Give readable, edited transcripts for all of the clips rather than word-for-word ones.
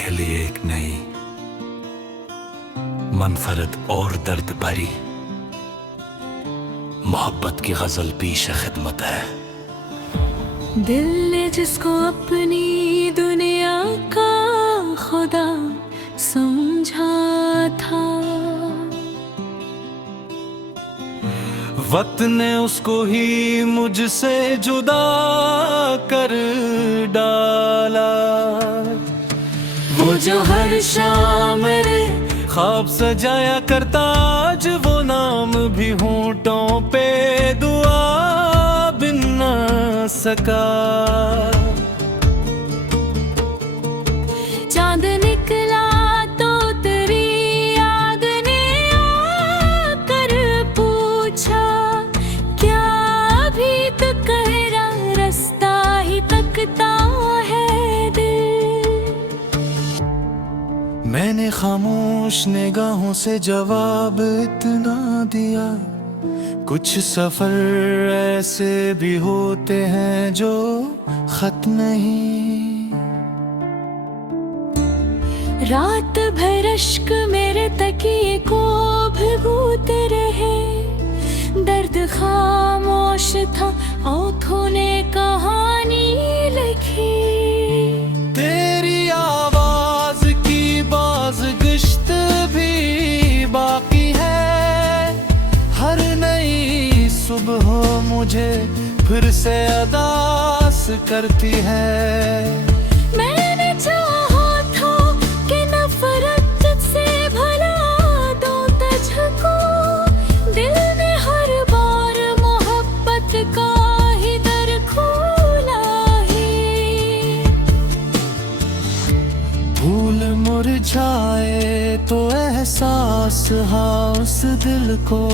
के लिए एक नई मनफरद और दर्द भरी मोहब्बत की गजल पेश खिदमत है। दिल ने जिसको अपनी दुनिया का खुदा समझा था, वक्त ने उसको ही मुझसे जुदा कर डाला। वो जो हर शाम मेरे ख्वाब सजाया करता, आज वो नाम भी होंठों पे दुआ बिन ना सका। चांद निकला तो तेरी याद ने आकर पूछा, क्या अभी तो कहरा रास्ता ही तकता है दिल। मैंने खामोश निगाहों से जवाब इतना दिया, कुछ सफर ऐसे भी होते हैं जो खत नहीं। रात भर अश्क मेरे तकिए को भिगोते रहे, दर्द खामोश था, आँखों ने कहानी लिखी। तेरी आवाज की बाज़गिश्त भी बाकी है, हर नई सुबह मुझे फिर से अदास करती है। मैंने चाहा था कि नफरत से भला दूं तुझको, दिल ने हर बार मोहब्बत का ही दर खोला ही। फूल मुरझाए तो एहसास हा उस दिल को,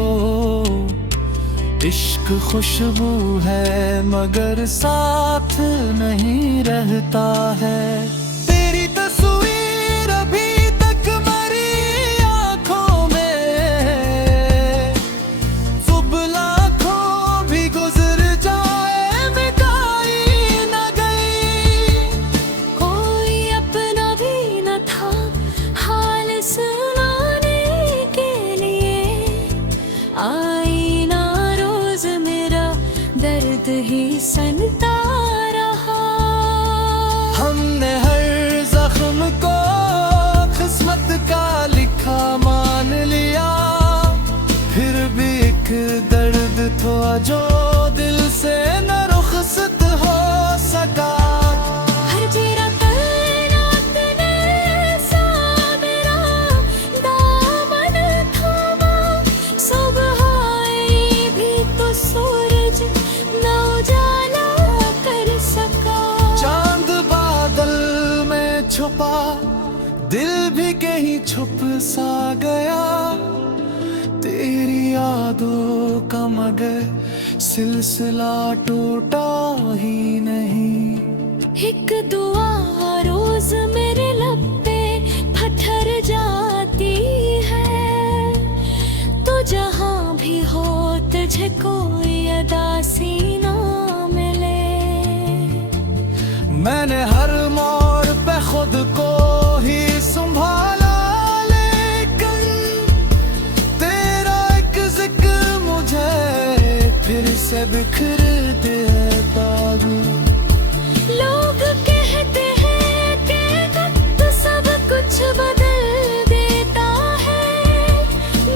इश्क खुशबू है मगर साथ नहीं रहता है। तेरी तस्वीर अभी तक मरी आंखों में, सुबह लाखों भी गुजर जाए मिटाई न गई। कोई अपना भी न था हाल सुनाने के लिए, आई ना रोज मेरा दर्द ही सनता रहा। हमने हर जख्म को किस्मत का लिखा मान लिया, फिर भी एक दर्द था जो दिल से न रुखसत हो सका। हर चेहरा तैनात ने सा मेरा दामन थामा, सुबह आई भी तो सूरज न उजाला कर सका। चांद बादल में छुपा, दिल भी कहीं छुप सा गया, तेरी यादों का मगर सिलसिला टूटा ही नहीं। एक दुआ रोज मेरे लब पे पत्थर जाती है, तो जहाँ भी हो तुझे कोई अदासी ना मिले। मैंने हर मोड़ पे खुद को ही संभाला, लेकिन तेरा एक जिक्र मुझे फिर से बिखर देता। लोग कहते हैं कि वक्त सब कुछ बदल देता है,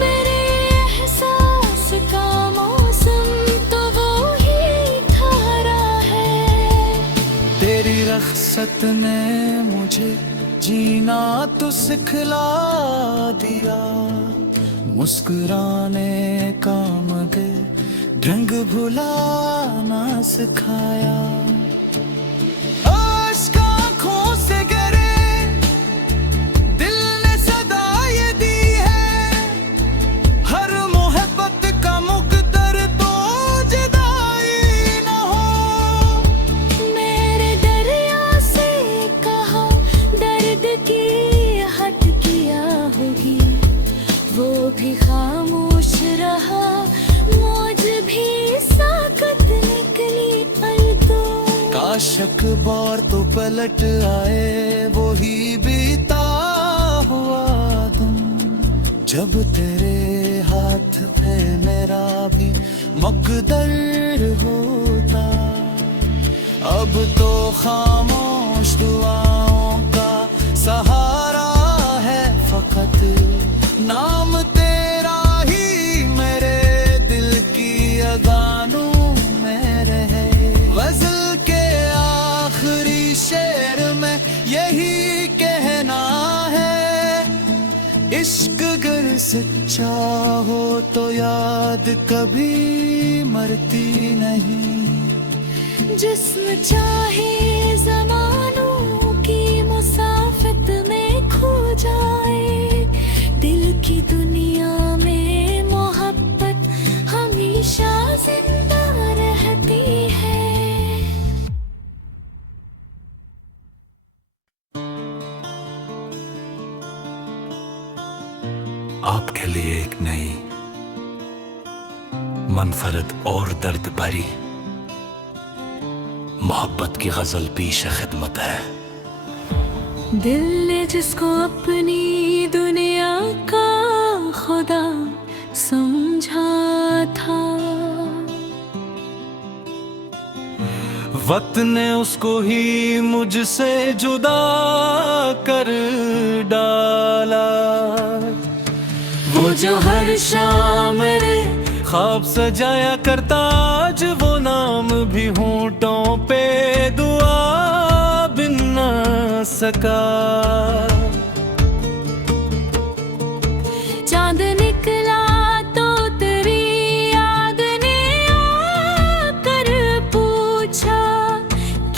मेरे एहसास का मौसम तो वो ही ठहरा है। तेरी रख्सत ने मुझे जीना तो सिखला दिया, मुस्कुराने का मगर ढंग भुलाना सिखाया। आश्क आँखों से गिरे, दिल ने सदा ये दी है, हर मोहब्बत का मुकद्दर तो जुदाई न हो। मेरे दरिया से कहा दर्द की हद किया होगी, वो भी खामोश रहा, मौज भी साकत निकली पलकों। आशक बार तो पलट आए, वो ही बीता हुआ तुम। जब तेरे हाथ में मेरा भी मकदर होता, अब तो खामोश दुआओं का सहारा है फकत। नाम तेरा ही मेरे दिल की अगानों में रहे। गज़ल के आखिरी शेर में यही कहना है, इश्क अगर सच्चा हो तो याद कभी मरती नहीं। जिस्म चाहे ज़मानों की मुसाफत में खो जाए, दिल की दुनिया में मोहब्बत हमेशा जिंदा रहती है। आपके लिए एक नई मनफरद और दर्द भरी मोहब्बत की गजल पेश खिदमत है। दिल ने जिसको अपनी दुनिया का खुदा समझा था, वक्त ने उसको ही मुझसे जुदा कर डाला। वो जो हर शाम मेरे ख्वाब सजाया करता, आज वो नाम भी होंठों पे दुआ बिन न सका। चांद निकला तो तेरी याद ने आकर पूछा,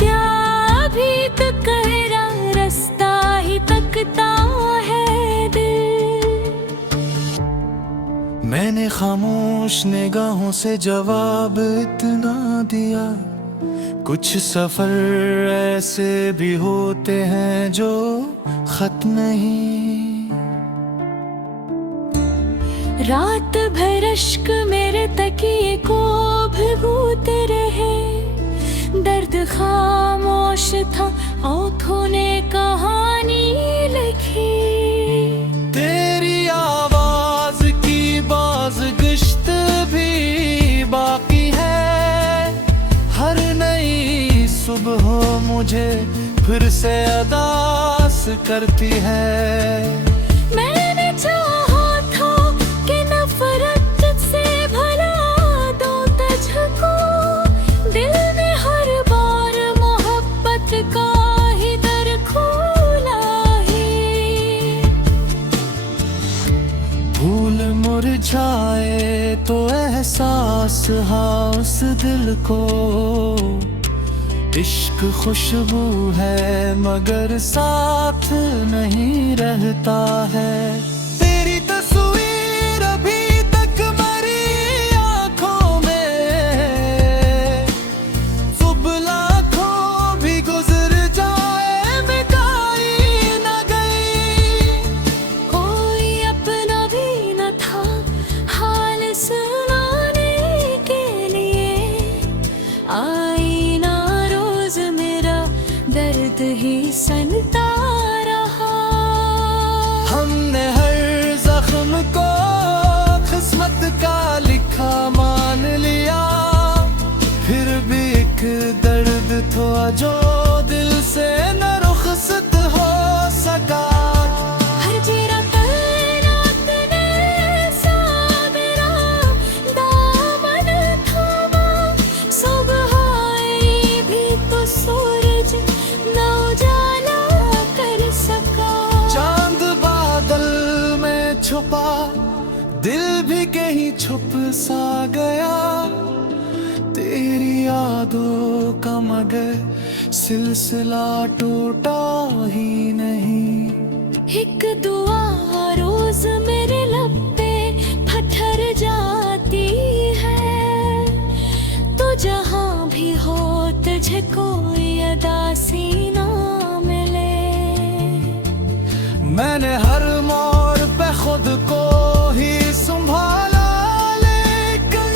क्या अभी तक गहरा रास्ता ही तकता है दिल। मैंने खामोश निगाहों से जवाब इतना दिया, कुछ सफर ऐसे भी होते हैं जो खत नहीं। रात भर अश्क मेरे तकिए को भिगोते रहे, दर्द खामोश था, आँखों ने कहानी लिखी। तेरी आवाज की बाज़गिश्त भी बाकी है, हर नई सुबह मुझे फिर से अदास करती है। मैंने चाहा था कि नफरत से भला दो तुझको, दिल ने हर बार मोहब्बत का ही दर खोला ही। फूल मुरझाए तो एहसास हा उस दिल को, इश्क खुशबू है मगर साथ नहीं रहता है। तेरी तस्वीर अभी तक मरी आँखों में, सुबह लाखों भी गुजर जाए मिटाई न गई। कोई अपना भी न था हाल सुनाने के लिए, आई ना रोज मेरा दर्द ही सनता रहा। हमने हर जख्म को किस्मत का लिखा मान लिया, फिर भी एक दर्द था जो दिल से न रुखसत हो सका। हर चेहरा रात ने सा मेरा दामन थामा, सुबह आई भी तो सूरज न उजाला कर सका। चांद बादल में छुपा, दिल भी कहीं छुप सा गया, तेरी यादों का मगर सिलसिला टूटा ही नहीं। एक दुआ रोज मेरे लब पे पत्थर जाती है, तो जहाँ भी हो तुझे कोई अदासी ना मिले। मैंने हर मोड़ पे खुद को ही संभाला, लेकिन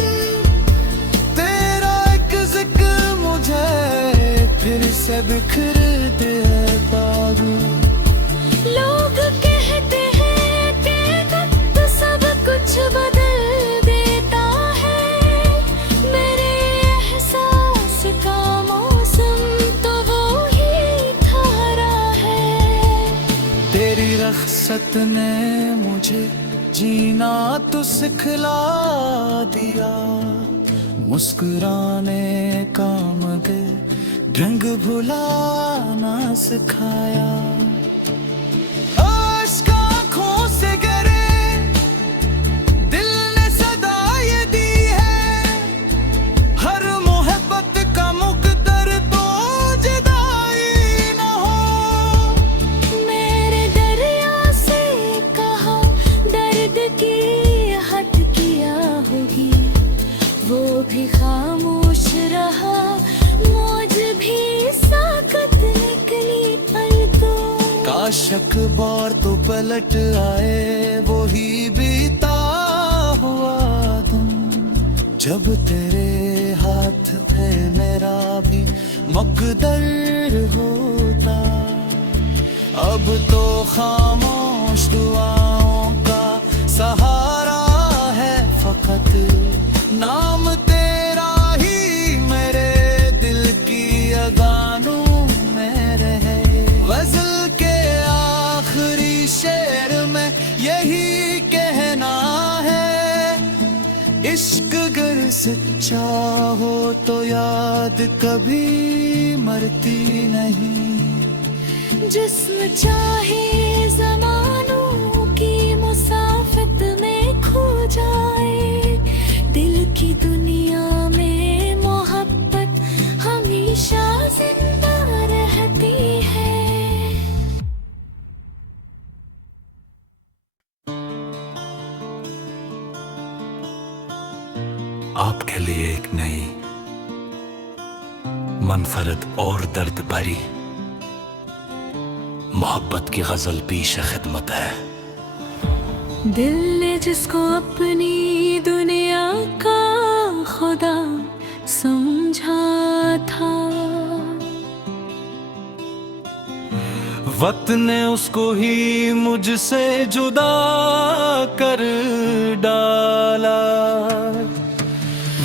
तेरा एक जिक्र मुझे फिर से बिखरते हैं तार। लोग कहते हैं कि वक्त सब कुछ बदल देता है, मेरे एहसास का मौसम तो वो ही ठहरा है। तेरी रख्सत ने मुझे जीना तो सिखला दिया, मुस्कुराने का मगर ढंग भुलाना सिखाया। आशिक आँखों से गिरे दिल ने सदा ये दी है, हर मोहब्बत का मुकद्दर तो जुदाई न हो। मेरे दरिया से कहा दर्द की हद किया होगी, वो भी खामोश रहा, मौज भी साकत निकली पलकों। काश अखबार तो पलट आए, वो ही बीता हुआ दिन, जब तेरे हाथ में मेरा भी मुकद्दर होता। अब तो खामोश दुआओं का सहारा है फकत, नाम तेरा ही मेरे दिल की अगानों में रहे। गज़ल के आखिरी शेर में यही कहना है, इश्क अगर सच्चा हो तो याद कभी मरती नहीं। जिस्म चाहे ज़मानों की मुसाफत में खो जाए, दिल की दुनिया में मोहब्बत हमेशा जिंदा रहती है। आपके लिए एक नई मनफरद और दर्द भरी मोहब्बत की गजल पेश खिदमत है। दिल ने जिसको अपनी दुनिया का खुदा समझा था, वक्त ने उसको ही मुझसे जुदा कर डाला।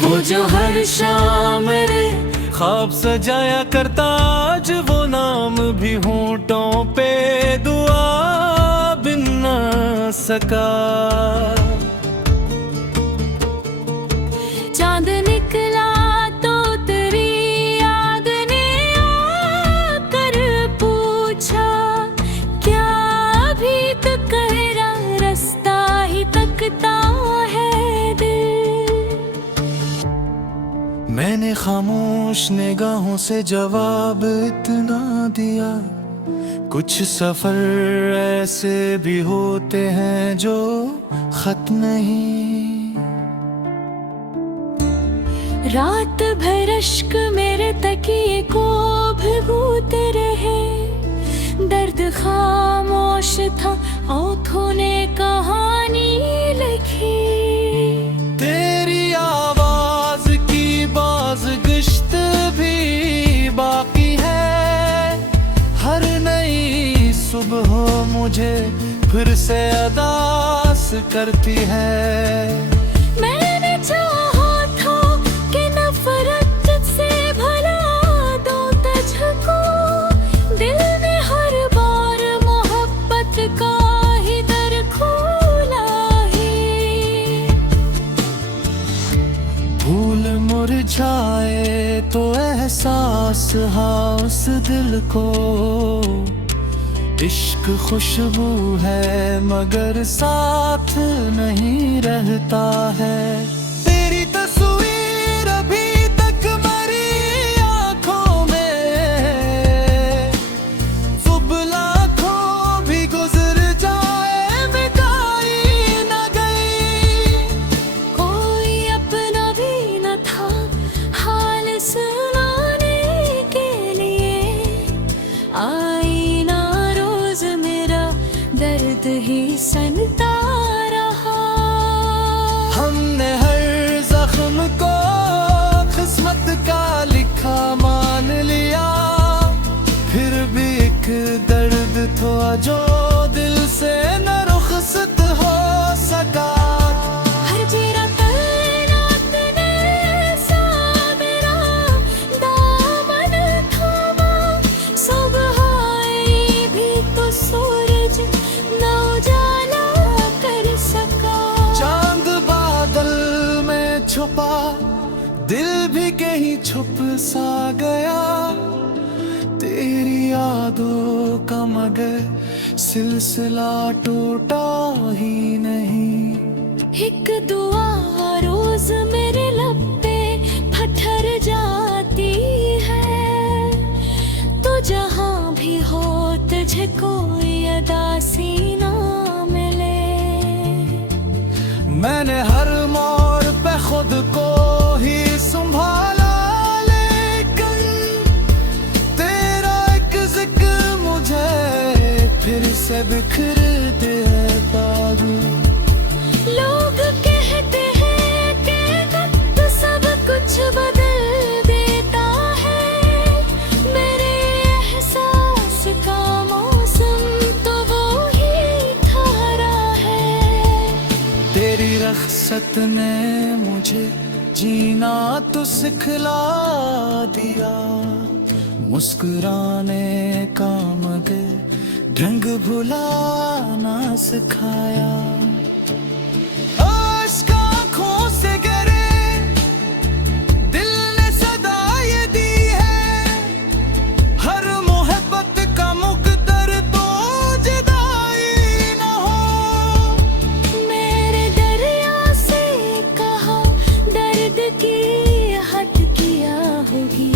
वो जो हर शाम मेरे ख्वाब सजाया करता, आज वो नाम भी होंठों पे दुआ बिन ना सका। चांद निकला तो तेरी याद ने आकर पूछा, क्या अभी तो कहरा रास्ता ही तकता है दिल। मैंने खामोश निगाहों से जवाब इतना दिया, कुछ सफर ऐसे भी होते हैं जो खत नहीं। रात भर अश्क मेरे तकिए को भिगोते रहे, दर्द खामोश था, आँखों ने कहानी लिखी। तेरी आवाज की बाज़गिश्त भी बाकी है, हर नई सुबह मुझे फिर से अदास करती है। मैंने चाहा था कि नफरत से भला दो तुझको, दिल ने हर बार मोहब्बत का ही दर खोला ही। फूल मुरझाए तो एहसास हा उस दिल को, इश्क खुशबू है मगर साथ नहीं रहता है। तेरी तस्वीर अभी तक मरी आँखों में, सुबह लाखों भी गुजर जाए मिटाई न गई। कोई अपना भी न था हाल सुनाने के लिए, आई ना रोज मेरा दर्द ही सनता रहा। हमने हर जो दिल से न रुखसत हो सका। हर चेहरा तैनात ने सा मेरा दामन थामा, सुबह आई भी तो सूरज न उजाला कर सका। चांद बादल में छुपा, दिल भी कहीं छुप सा गया। तेरी यादों का मगर सिलसिला टूटा ही नहीं। एक दुआ रोज मेरे लब पे पत्थर जाती है, तो जहाँ भी हो तुझे कोई अदासी ना मिले। मैंने हर मोड़ पे खुद को ही संभाला, लेकिन तेरा एक जिक्र मुझे फिर से बिखरते पागल। लोग कहते हैं कि वक्त सब कुछ बदल देता है, मेरे एहसास का मौसम तो वो ही ठहरा है। तेरी रख्सत ने मुझे जीना तो सिखला दिया, मुस्कुराने का मगर ढंग भुलाना सिखाया। आशिक आँखों से गिरे दिल ने सदा ये दी है, हर मोहब्बत का मुकद्दर तो जुदाई न हो। मेरे दरिया से कहा दर्द की हद किया होगी,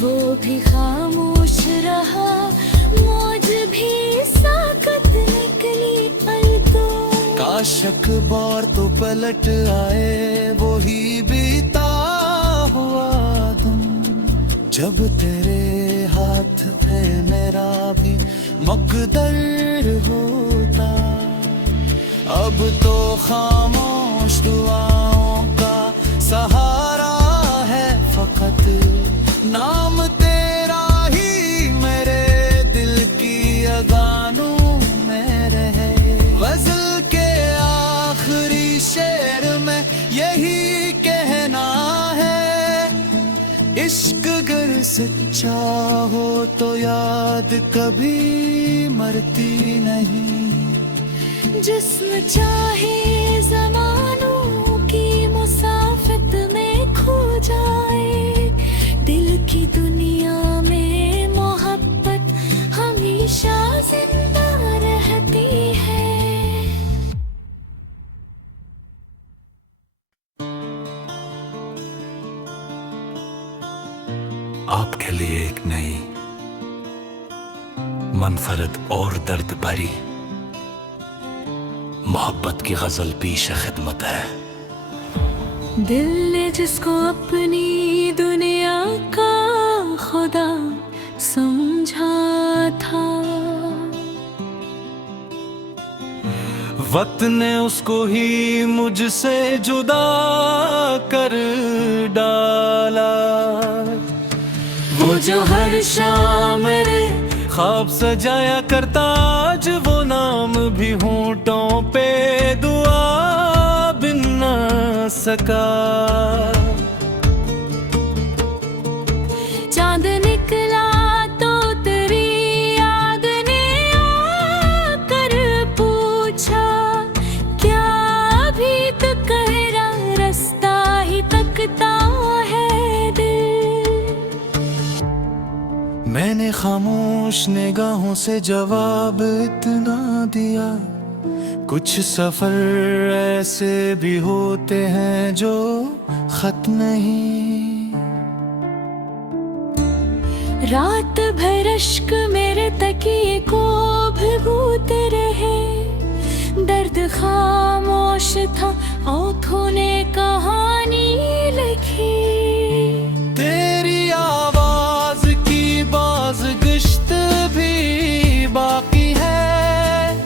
वो भी खामोश रहा, मौज भी साकत निकली पलकों। काश अखबार तो पलट आए, वो ही बीता हुआ तुम, जब तेरे हाथ पे मेरा भी मुकद्दर होता। अब तो खामोश दुआओं का सहारा है फकत, नाम तेरा ही मेरे दिल की अगानों में रहे। गज़ल के आखिरी शेर में यही कहना है, इश्क अगर सच्चा हो तो याद कभी मरती नहीं। जिस्म चाहे ज़मानों की मुसाफत में खो जाए, दिल की दुनिया में मोहब्बत हमेशा जिंदा रहती है। आपके लिए एक नई मनफरद और दर्द भरी मोहब्बत की गजल पेश खिदमत है। दिल ने जिसको अपनी दुनिया का खुदा समझा था, वक्त ने उसको ही मुझसे जुदा कर डाला। वो जो हर शाम मेरे ख्वाब सजाया करता, आज वो नाम भी होंठों पे दुआ बिन ना सका। चांद निकला तो तेरी याद ने आकर पूछा, क्या अभी तक गहरा रास्ता ही तकता है दिल। मैंने खामोश निगाहों से जवाब इतना दिया, कुछ सफर ऐसे भी होते हैं जो खत नहीं। रात भर अश्क मेरे तकिए को भिगोते रहे, दर्द खामोश था, आँखों ने कहानी लिखी। तेरी आवाज की बाज़गिश्त भी बाकी है,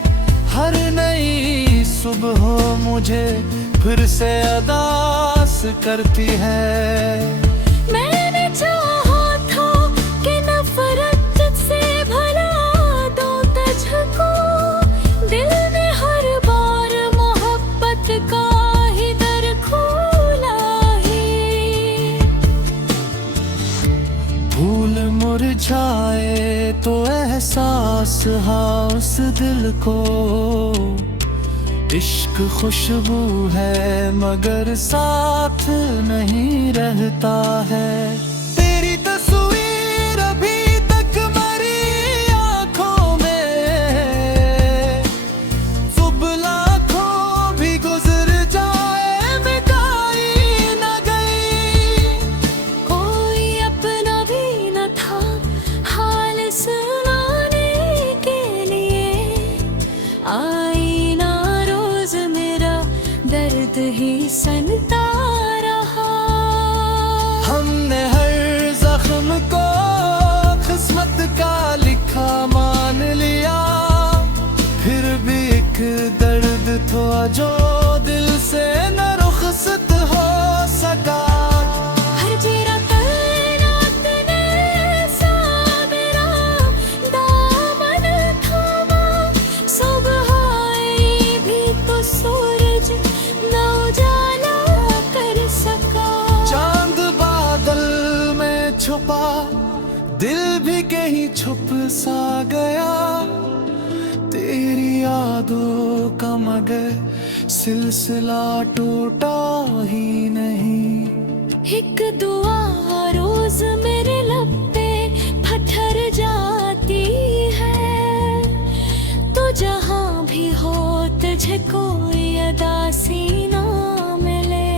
हर नई सुबह मुझे फिर से अदास करती है। मैंने चाहा था कि नफरत से भला दूं तुझको, मुरझाए तो एहसास हा उस दिल को, इश्क खुशबू है मगर साथ नहीं रहता है। तेरी तस्वीर अभी तक मरी आंखों में, सुबह लाखों भी गुजर जाए मिटाई न गई। कोई अपना भी न था हाल सुनाने के लिए, आई ना रोज मेरा दर्द ही सनता रहा। हमने हर जख्म को किस्मत का लिखा मान लिया, फिर भी एक दर्द था जो दिल से न रुखसत हो सका। हर चेहरा कायनात ने सा मेरा दामन थामा, सुबह आई भी तो सूरज न उजाला कर सका। चांद बादल में छुपा, दिल भी कहीं छुप सा गया, तेरी यादों का मगर सिलसिला टूटा ही नहीं। एक दुआ रोज मेरे लब पे पत्थर जाती है, तो जहाँ भी हो तुझे कोई अदासी ना मिले।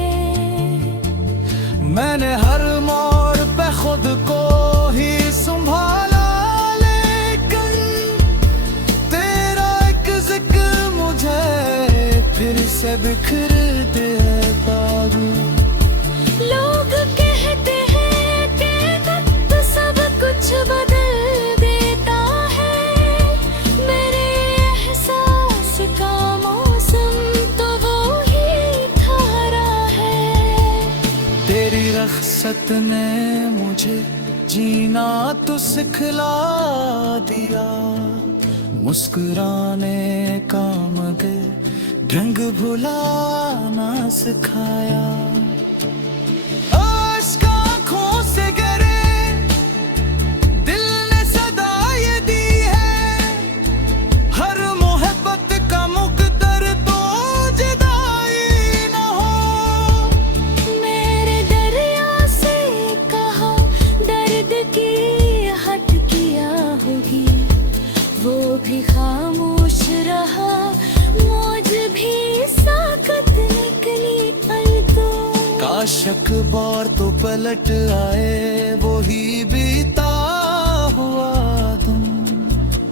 मैंने हर मोड़ पे खुद को ही संभाला, लेकिन तेरा एक जिक्र मुझे फिर से बिखर देता। लोग कहते हैं कि वक्त सब कुछ बदल देता है, मेरे एहसास का मौसम तो वो ही ठहरा है। तेरी रख्सत ने मुझे जीना तो सिखला दिया, मुस्कुराने का मगर ढंग भुलाना सिखाया। आश्क आँखों से गिरे, दिल ने सदा ये दी है, हर मोहब्बत का मुकद्दर तो जुदाई न हो। मेरे दरिया से कहा दर्द की हद किया होगी, वो भी खामोश रहा, मौज भी साकत निकली पलकों। काशक बार तो पलट आए वही बीता हुआ तुम,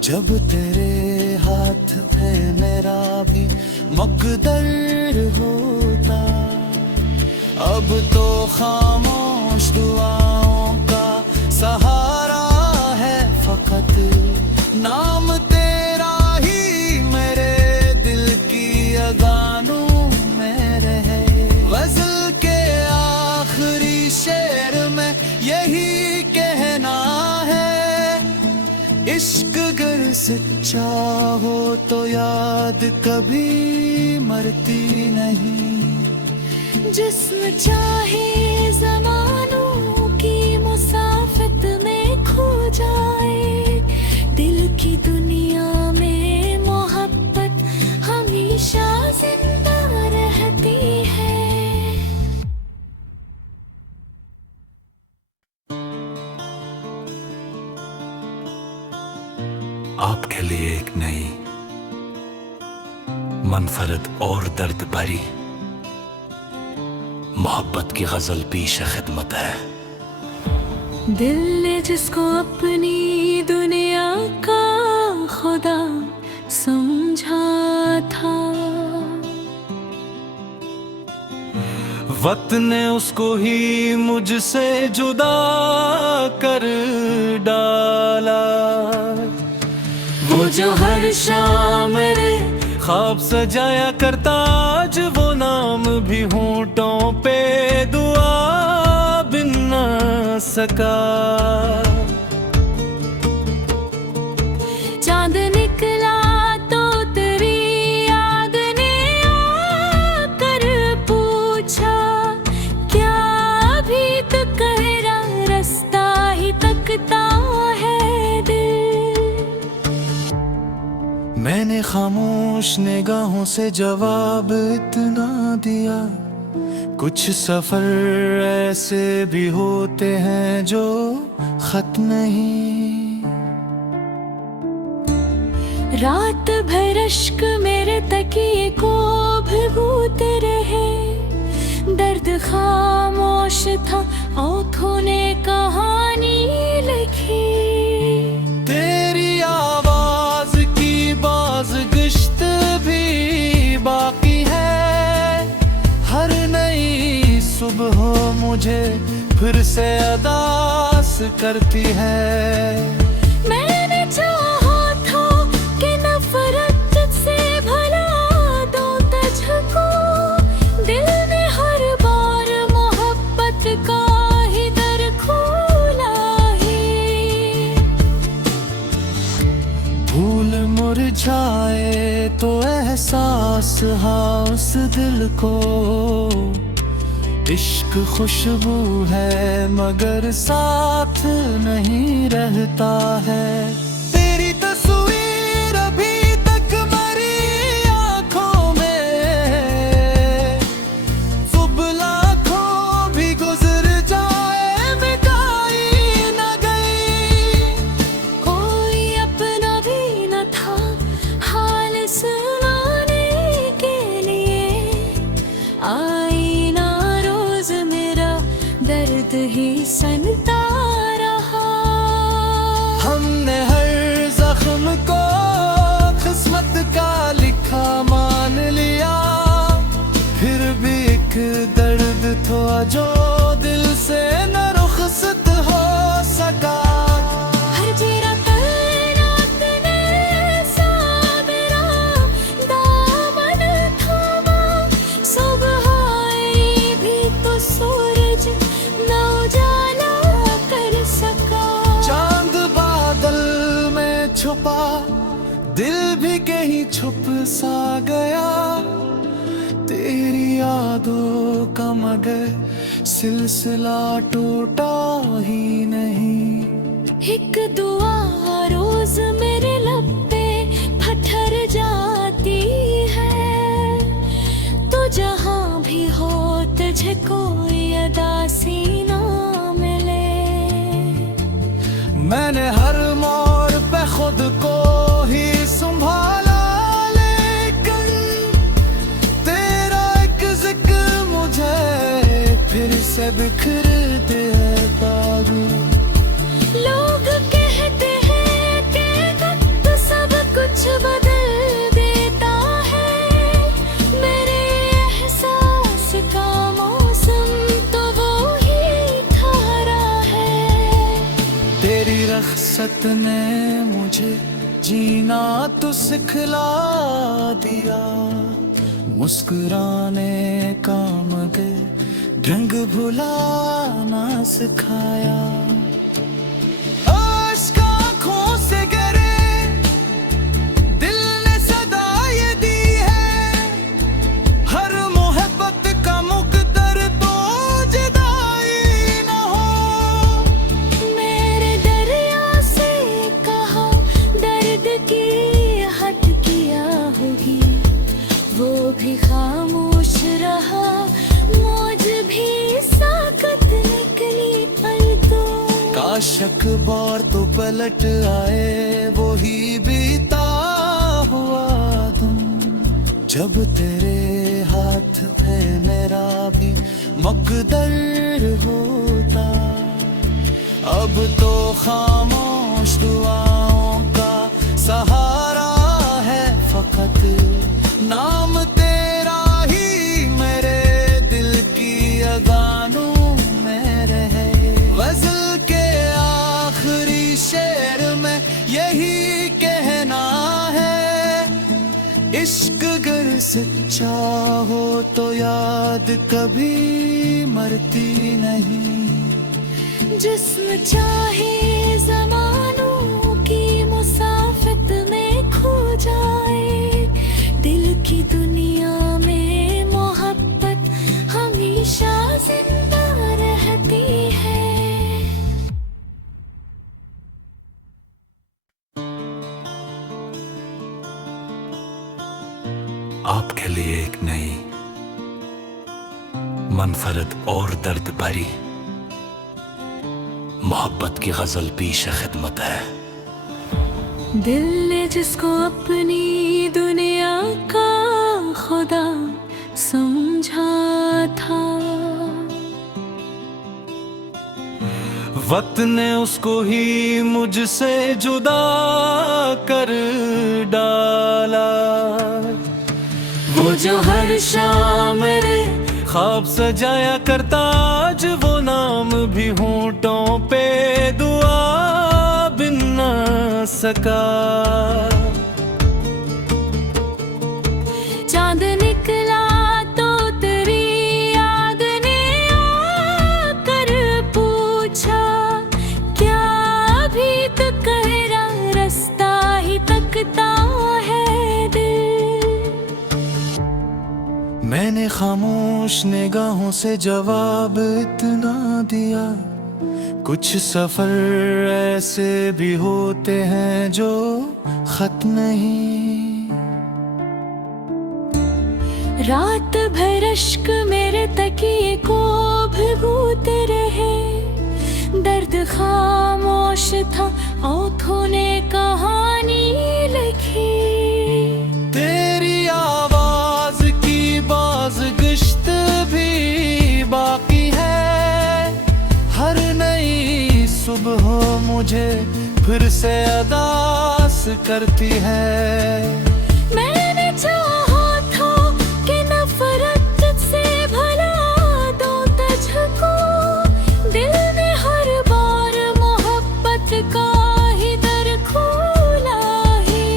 जब तेरे हाथ में मेरा भी मुकद्दर होता। अब तो खामोश दुआओं का सहारा है फकत, नाम तेरा ही मेरे दिल की अगानों में रहे। गज़ल के आखिरी शेर में यही कहना है, इश्क अगर सच्चा हो तो याद कभी मरती नहीं। जिस्म चाहे ज़मानों की मुसाफत में खो जाए, दिल की दुनिया में मोहब्बत हमेशा जिंदा रहती है। आपके लिए एक नई मनफरद और दर्द भरी मोहब्बत की गजल पेश खिदमत है। दिल ने जिसको अपनी दुनिया का खुदा समझा था, वक्त ने उसको ही मुझसे जुदा कर डाला। वो जो हर शाम मेरे ख्वाब सजाया करता, आज वो नाम भी होंठों पे दुआ बिन न सका। चांद निकला तो तेरी याद ने आकर पूछा, क्या अभी तक गहरा रास्ता ही तकता मैंने खामोश निगाहों से जवाब इतना दिया, कुछ सफर ऐसे भी होते हैं जो खत नहीं। रात भर अश्क मेरे तकिए को भिगोते रहे, दर्द खामोश था, आँखों ने कहानी लिखी। तेरी आवाज की बाज़गिश्त भी बाकी है, हर नई सुबह मुझे फिर से अदास करती है। मैंने चाहा था कि नफरत से भला दो तुझको, दिल ने हर बार मोहब्बत का ही दर खोला ही। फूल मुरझाए तो एहसास हा उस दिल को, इश्क खुशबू है मगर साथ नहीं रहता है। तेरी तस्वीर अभी तक मरी आँखों में, सुबह लाखों भी गुजर जाए मिटाई न गई। कोई अपना भी न था हाल सुनाने के लिए, आई ना रोज मेरा दर्द ही सनता रहा। हमने हर जख्म को किस्मत का लिखा मान लिया, फिर भी एक दर्द था जो दिल से न रुखसत हो सका। हर चेहरा तैनात ने सा मेरा दामन थामा, सुबह आई भी तो सूरज न उजाला कर सका। चांद बादल में छुपा, दिल भी कहीं छुप सा गया, तेरी यादों का मगर सिलसिला टूटा ही नहीं। एक दुआ रोज मेरे लब पे पत्थर जाती है, तो जहाँ भी हो तुझे कोई अदासी ना मिले। मैंने हर मोड़ पे खुद को ही संभाला, लेकिन तेरा एक जिक्र मुझे फिर से बिखर देता। लोग कहते हैं कि वक्त सब कुछ बदल देता है, मेरे एहसास का मौसम तो वो ही ठहरा है। तेरी रख्सत ने मुझे जीना तो सिखला दिया, मुस्कुराने का मगर ढंग भुलाना सिखाया। आशिक आँखों से गिरे दिल ने सदा ये दी है, हर मोहब्बत का मुकद्दर तो जुदाई न हो। मेरे दरिया से कहा दर्द की हद किया होगी, वो भी खामोश रहा, मौज भी साकत निकली पलकों। काश अखबार तो पलट आए, वो ही बीता हुआ तुम, जब तेरे हाथ में मेरा भी मुकद्दर होता। अब तो खामोश दुआओं का सहारा है फकत, नाम तेरा ही मेरे दिल की अज़ानों में रहे। गज़ल के आखिरी शेर में यही कहना है, इश्क अगर सच्चा हो तो याद कभी मरती नहीं। जिस्म चाहे ज़मानों की मुसाफत में खो जाए, दिल की दुनिया में मोहब्बत हमेशा जिंदा रहती है। आपके लिए एक नई मनफरद और दर्द भरी मोहब्बत की गजल पेश खिदमत है। दिल ने जिसको अपनी दुनिया का खुदा समझा था, वक्त ने उसको ही मुझसे जुदा कर डाला। वो जो हर शाम मेरे ख्वाब सजाया करता, आज वो नाम भी होंठों पे दुआ बिन ना सका। चांद निकला तो तेरी याद ने आकर पूछा, क्या अभी तो कहरा रास्ता ही तकता है दिल। मैंने खामोश निगाहों से जवाब इतना दिया, कुछ सफर ऐसे भी होते हैं जो खत नहीं। रात भर अश्क मेरे तकिए को भिगोते रहे, दर्द खामोश था, आँखों ने कहानी लिखी। तेरी आवाज की बाज़गिश्त भी बाकी है, हर नई सुबह मुझे फिर से अदास करती है। मैंने चाहा था कि नफरत से भला दो तुझको, दिल ने हर बार मोहब्बत का ही दर खोला है।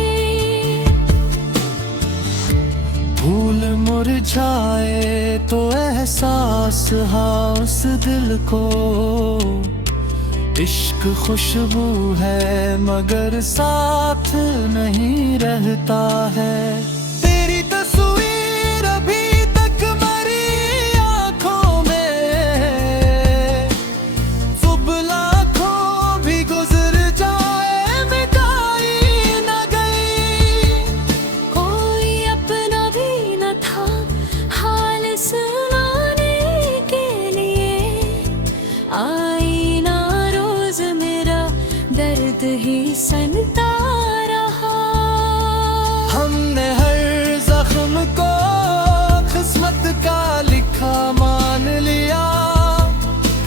फूल मुरझाए तो एहसास हा उस दिल को, इश्क खुशबू है मगर साथ नहीं रहता है। तेरी तस्वीर अभी तक मरी आंखों में, सुबह लाखों भी गुजर जाए मिटाई न गई। कोई अपना भी न था हाल सुनाने के लिए, आई ना रोज मेरा दर्द ही सनता रहा। हमने हर जख्म को किस्मत का लिखा मान लिया,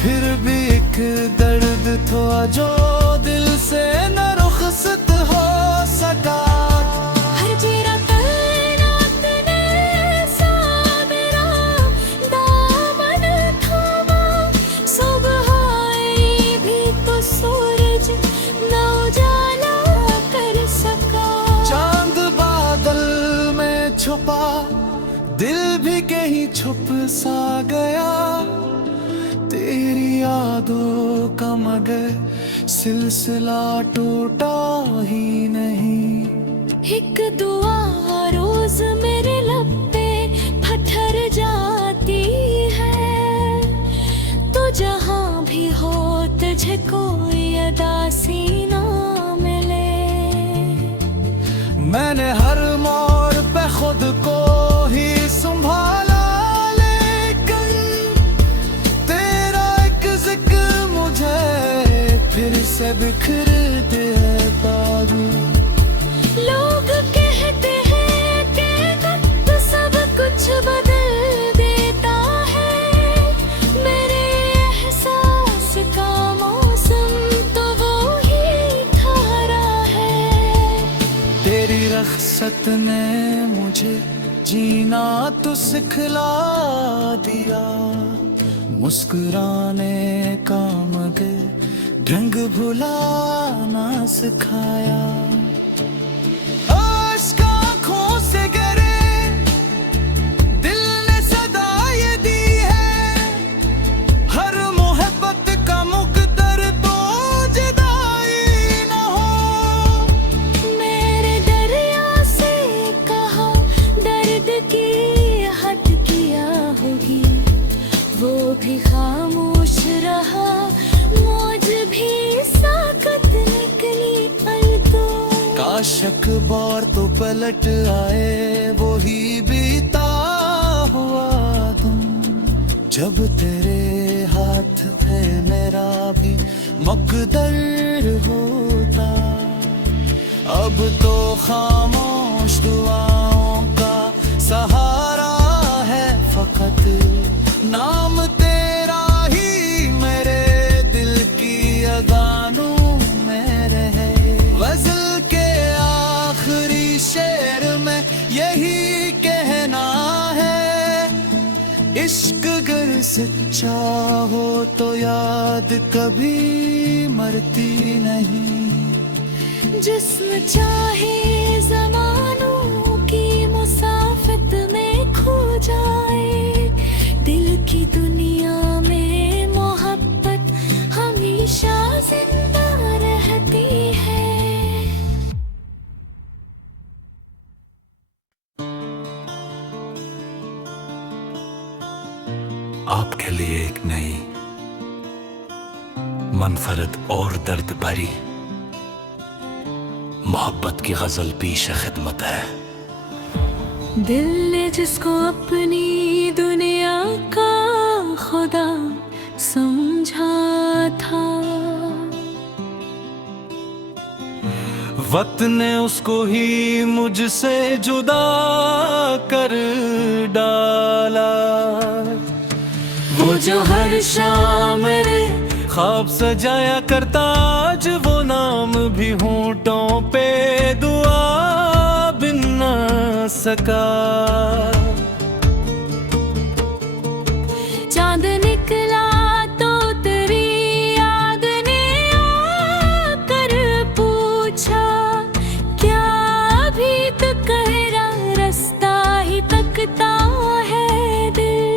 फिर भी एक दर्द था जो दिल से न रुखसत हो सका। हर चेहरा कायनात ने ऐसा मेरा दामन थामा, सुबह आई भी तो सूरज न उजाला कर सका। चांद बादल में छुपा, दिल भी कहीं छुप सा गया, तेरी यादों का मगर सिलसिला टूटा ही नहीं। एक दुआ रोज मेरे लब पे पत्थर जाती है, तो जहाँ भी हो तुझे कोई अदासी ना मिले। मैंने हर मोड़ पे खुद को ही संभाला, लेकिन तेरा एक जिक्र मुझे फिर से बिखर देता है। लोग कहते हैं कि वक्त सब कुछ बदल देता है, मेरे एहसास का मौसम तो वो ही ठहरा है। तेरी रख्सत ने मुझे जीना तो सिखला दिया, मुस्कुराने का मगर ढंग भुलाना सिखाया। आश्क आँखों से गिरे, दिल ने सदा ये दी है, हर मोहब्बत का मुकद्दर तो जुदाई न हो। मेरे दरिया से कहा दर्द की हद किया होगी, वो भी खामोश रहा, मौज भी साकत निकली पलकों बेशक बार तो पलट आए वो ही बीता हुआ तुम, जब तेरे हाथ में मेरा भी मकदर होता। अब तो खामोश दुआओं का सहारा है फकत, नाम तेरा ही मेरे दिल की अगानों में रहे। गज़ल के आखिरी शेर में यही कहना है, इश्क अगर सच्चा हो तो याद कभी मरती नहीं। जिस्म चाहे ज़मानों की मुसाफत में खो जाए, दिल की दुनिया में मोहब्बत हमेशा जिंदा रहती है। आपके लिए एक नई मनफरद और दर्द भरी मोहब्बत की गजल पेश खिदमत है। दिल ने जिसको अपनी दुनिया का खुदा समझा था, वक्त ने उसको ही मुझसे जुदा कर डाला। वो जो हर शाम मेरे ख्वाब सजाया करता, आज वो नाम भी होंठों पे दुआ बिन ना सका। चांद निकला तो तेरी याद ने आकर पूछा, क्या अभी तो कहरा रास्ता ही तकता है दिल।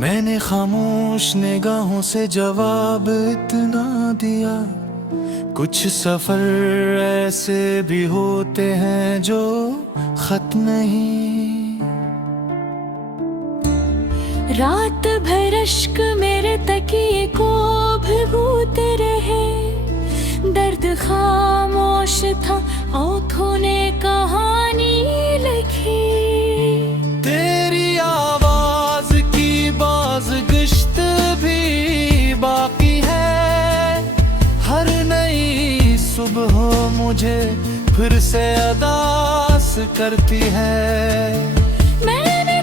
मैंने खामोश निगाहों से जवाब इतना दिया, कुछ सफर ऐसे भी होते हैं जो खत नहीं। रात भर अश्क मेरे तकिए को भिगोते रहे, दर्द खामोश था आँखों ने कहानी लिखी। तेरी आवाज की बाज़गश्त भी बाकी है, हर नई सुबह मुझे फिर से अदास करती है। मैंने